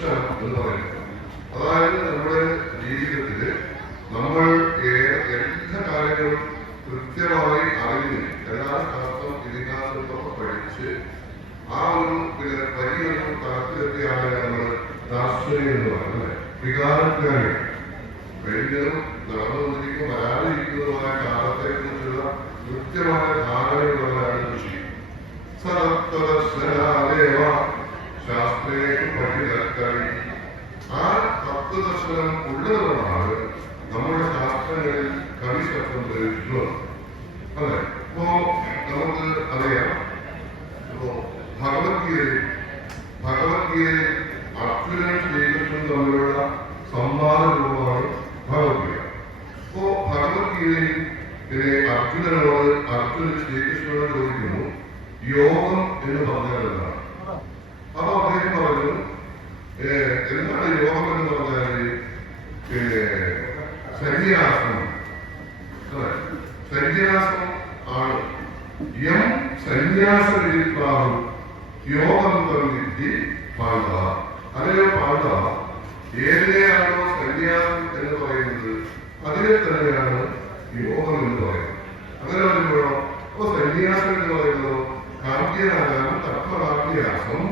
ദർശനം എന്ന് പറയുന്നത്. അതായത് നമ്മുടെ ജീവിതത്തിൽ നമ്മൾ എല്ലാ കാര്യങ്ങളും കൃത്യമായി അറിഞ്ഞ് എല്ലാ ശാസ്ത്രം ഇതിഹാസത്തൊക്കെ പഠിച്ച് ആ ഒരു വലിയൊരു തലത്തിലെത്തിയാണ് നമ്മൾ ദാർശനികം എന്ന് പറയുന്നത്. വികാരജ്ഞാനി കഴിഞ്ഞതും നടന്നുകൊണ്ടിരിക്കും വരാതിരിക്കുന്നതുമായ കാലത്തെ കുറിച്ചുള്ള കൃത്യമായ ധാരണയുള്ളവരാണ് ഋഷി. സതത്വദർശനാദേവ ശാസ്ത്രേഷു പഠിതർക്കവി. ആ തത്വദർശനം ഉള്ളതുകൊണ്ടാണ് നമ്മുടെ ശാസ്ത്രങ്ങളിൽ കവി ശബ്ദം പ്രയോഗിക്കുന്നത്. അതെ, ഇപ്പോ നമുക്ക് അറിയാം, ഇപ്പോ ഭഗവത്ഗീതയിൽ അർജുനൻ ശ്രീകൃഷ്ണൻ തമ്മിലുള്ള സംവാദ രൂപമാണ് ഭഗവത്ഗീത. ഇപ്പോ ഭഗവത്ഗീതയിൽ അർജുനൻ ശ്രീകൃഷ്ണനോട് ചോദിക്കുന്നു, യോഗം എന്ന് പറഞ്ഞാൽ എന്താണ്? അപ്പൊ അദ്ദേഹം പറഞ്ഞു, എന്താണ് യോഗം എന്ന് പറഞ്ഞാൽ സന്യാസം. സന്യാസം ആണ്. യം സന്യാസ വിരിപ്പാകും യോഗം തന്നിട്ട് പാണ്ഡ. അതിലെ പാണ്ഡ ഏതിനെയാണോ സന്യാസം എന്ന് പറയുന്നത് അതിനെ തന്നെയാണ് യോഗം എന്ന് പറയുന്നത്. അങ്ങനെ പറയുമ്പോഴോ അപ്പൊ സന്യാസം എന്ന് പറയുന്നതോ കാമ്യനാകാം തത്വകാഭ്യാസം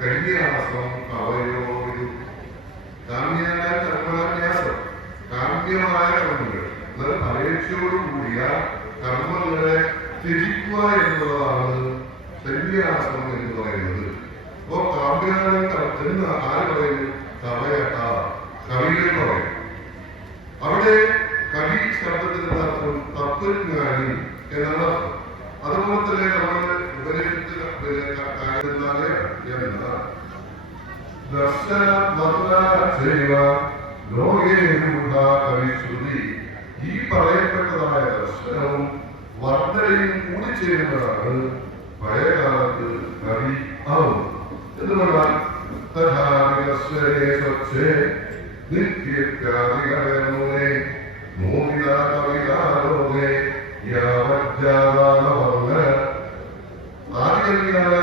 കന്യാസം അവയോ. കാമ്യനായ കർമ്മന്യാസം കാമ്യമായ കർമ്മങ്ങൾ എന്നാൽ പരീക്ഷയോടുകൂടിയ കർമ്മങ്ങളെ ത്യജിക്കുക എന്നുള്ളതാണ് സന്യാസം എന്ന് പറയുന്നത്. അപ്പോ കാമ്യനായ എന്ന് ആര് പറയുന്നു? കവയട്ട, കവികൾ പറയും. അവിടെ കവി ശബ്ദത്തിന്റെ അർത്ഥം തത്വജ്ഞാനി എന്നാണ് അർത്ഥം. അതുപോലെ തന്നെ നമ്മൾ ഉപനിഷത്ത് ഈ പറയപ്പെട്ടതായ ദർശനവും വർദ്ധനയും കൂടിച്ചേരുന്നതാണ് പഴയകാലത്ത് കവി ആവുന്നത്. എന്തുകൊണ്ടാൽ നിത്യത്യാദികളെ മോഹിത കവികാരോഗേ ആദികവിയായ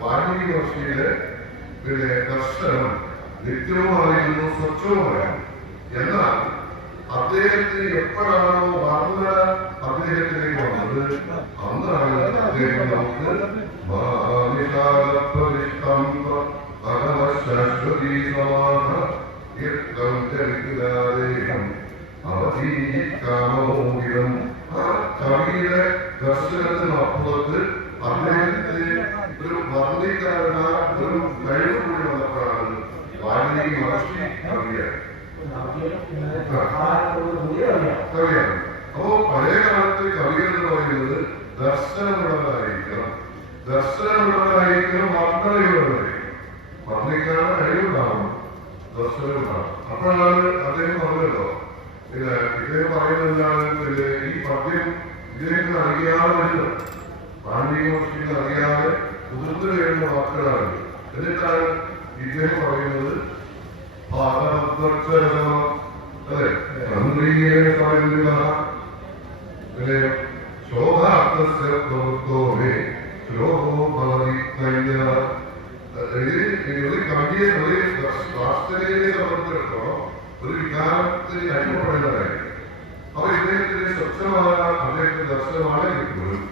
വാൽമീകി മഹർഷിയുടെ ദർശനം നിത്യവുമായിരുന്നു, സ്വച്ഛവുമായിരുന്നു. എന്നാൽ അദ്ദേഹത്തിന് എപ്പോഴാണോ വർണ്ണ അദ്ദേഹത്തിലേക്ക് വന്നത് അന്നാണ് അദ്ദേഹം നമുക്ക് കവിയുടെ ദർശനത്തിനപ്പുറത്ത് അദ്ദേഹത്തിന് ഒരു വർണ്ണിക്കാരന ഒരു കഴിവ് കൂടി വന്നപ്പോഴാണ് വാൽമീകി മഹർഷി കവിയാണ്. അപ്പോ പഴയ കാലത്ത് കവികൾ എന്ന് പറയുന്നത് ദർശനമുള്ളവരായിരിക്കണം, വർണ്ണനയുള്ളവരായിരിക്കും. വർണ്ണിക്കാൻ കഴിവുണ്ടാവണം, ദർശനമുണ്ടാവണം. അപ്പോഴാണ് അദ്ദേഹം പറഞ്ഞല്ലോ, ഇദ്ദേഹം പറയുന്നത് ഈ പദ്യം ഇദ്ദേഹത്തിന് അറിയാതെ വരുന്നത് വാൽമീകി മഹർഷിക്ക് അറിയാതെ കുതിർന്നു കഴിയുന്ന വാക്കുകളാണ്. എന്നിട്ടാണ് ഇദ്ദേഹം പറയുന്നത് അതെ കവിയെ വാസ്തവയെ സംബന്ധിച്ചിടത്തോളം ഒരു വികാരത്തിന് അനുഭവപ്പെടുന്നതായിരിക്കും. അപ്പൊ ഇദ്ദേഹത്തിന് സ്വച്ഛമായ അദ്ദേഹത്തിന്റെ ദർശനമാണെങ്കിൽ പോലും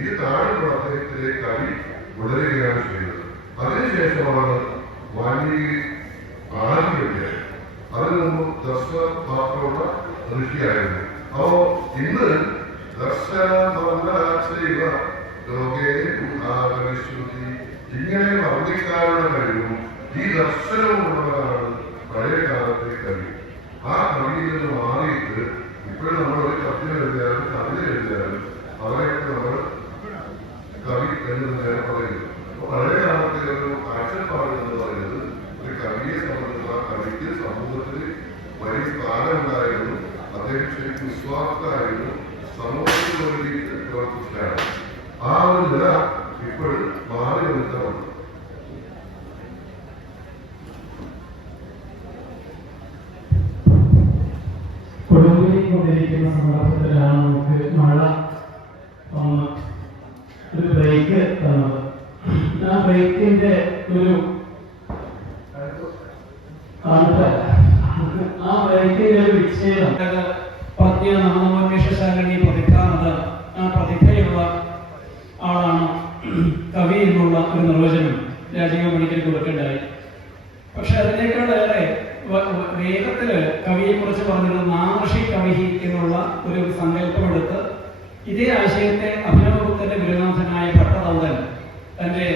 ഈ താഴെയുള്ള അദ്ദേഹത്തിലെ കവി തുടരുകയാണ് ചെയ്യുന്നത്. അതിനുശേഷമാണ് വാൽമീകി ആരംഭിക്കുന്നത്. അതിനു മുമ്പ് ദർശനം മാത്രമുള്ള ഋഷിയായിരുന്നു. അപ്പോ ഇന്ന് ഇങ്ങനെ വർദ്ധിക്കാനുള്ള കഴിവും ഈ ദർശനവും ഉള്ളവരാണ് പഴയ കാലത്തെ കവി. ആ കവിയിൽ നിന്ന് മാറിയിട്ട് ഇപ്പോഴും നമ്മൾ ഒരു കവിത എഴുതിയാലും കവിത എഴുതിയാലും അവരെയൊക്കെ നമ്മൾ കവി എന്ന് നേരെ പറയുന്നു. അപ്പൊ പഴയ കാലത്തെ ഒരു കാഴ്ചപ്പാട് എന്ന് പറയുന്നത് ഒരു കവിയെ സംബന്ധിച്ച കവിക്ക് സമൂഹത്തിൽ വലിയ സ്ഥാനമുണ്ടായിരുന്നു. അദ്ദേഹം ശരിക്കും വിശ്വാസമായിരുന്നു, സമൂഹത്തിന് വേണ്ടിയിട്ട് പ്രവർത്തിച്ചാണ്. ആ ഒരു നില ഇപ്പോഴും മാറി നിൽക്കുന്നുണ്ട്. കൊണ്ടിരിക്കുന്ന സന്ദർഭത്തിലാണ് നമുക്ക് മഴ വന്ന് ഒരു ബ്രേക്ക് തന്നത്. ആ ബ്രേക്കിന്റെ ഒരു ആ ബ്രേക്കിന്റെ ഒരു വിച്ഛേദം പദ്യ നാമോന്മേഷശാലിനി പ്രതിഭാനത ആ പ്രതിഭയുള്ള ആളാണ് കവി എന്നുള്ള ഒരു നിർവചനം രാജീവ് പണിക്കർ കൊടുക്കേണ്ടായി. പക്ഷെ അതിനേക്കാളേറെ വേദത്തില് കവിയെ കുറിച്ച് പറഞ്ഞിരുന്ന നാമർഷി കവിഹി എന്നുള്ള ഒരു സങ്കല്പമെടുത്ത് ഇതേ ആശയത്തെ അഭിനവഗുപ്തന്റെ ഗുരുനാഥനായ ഭട്ടതൗതൻ തന്റെ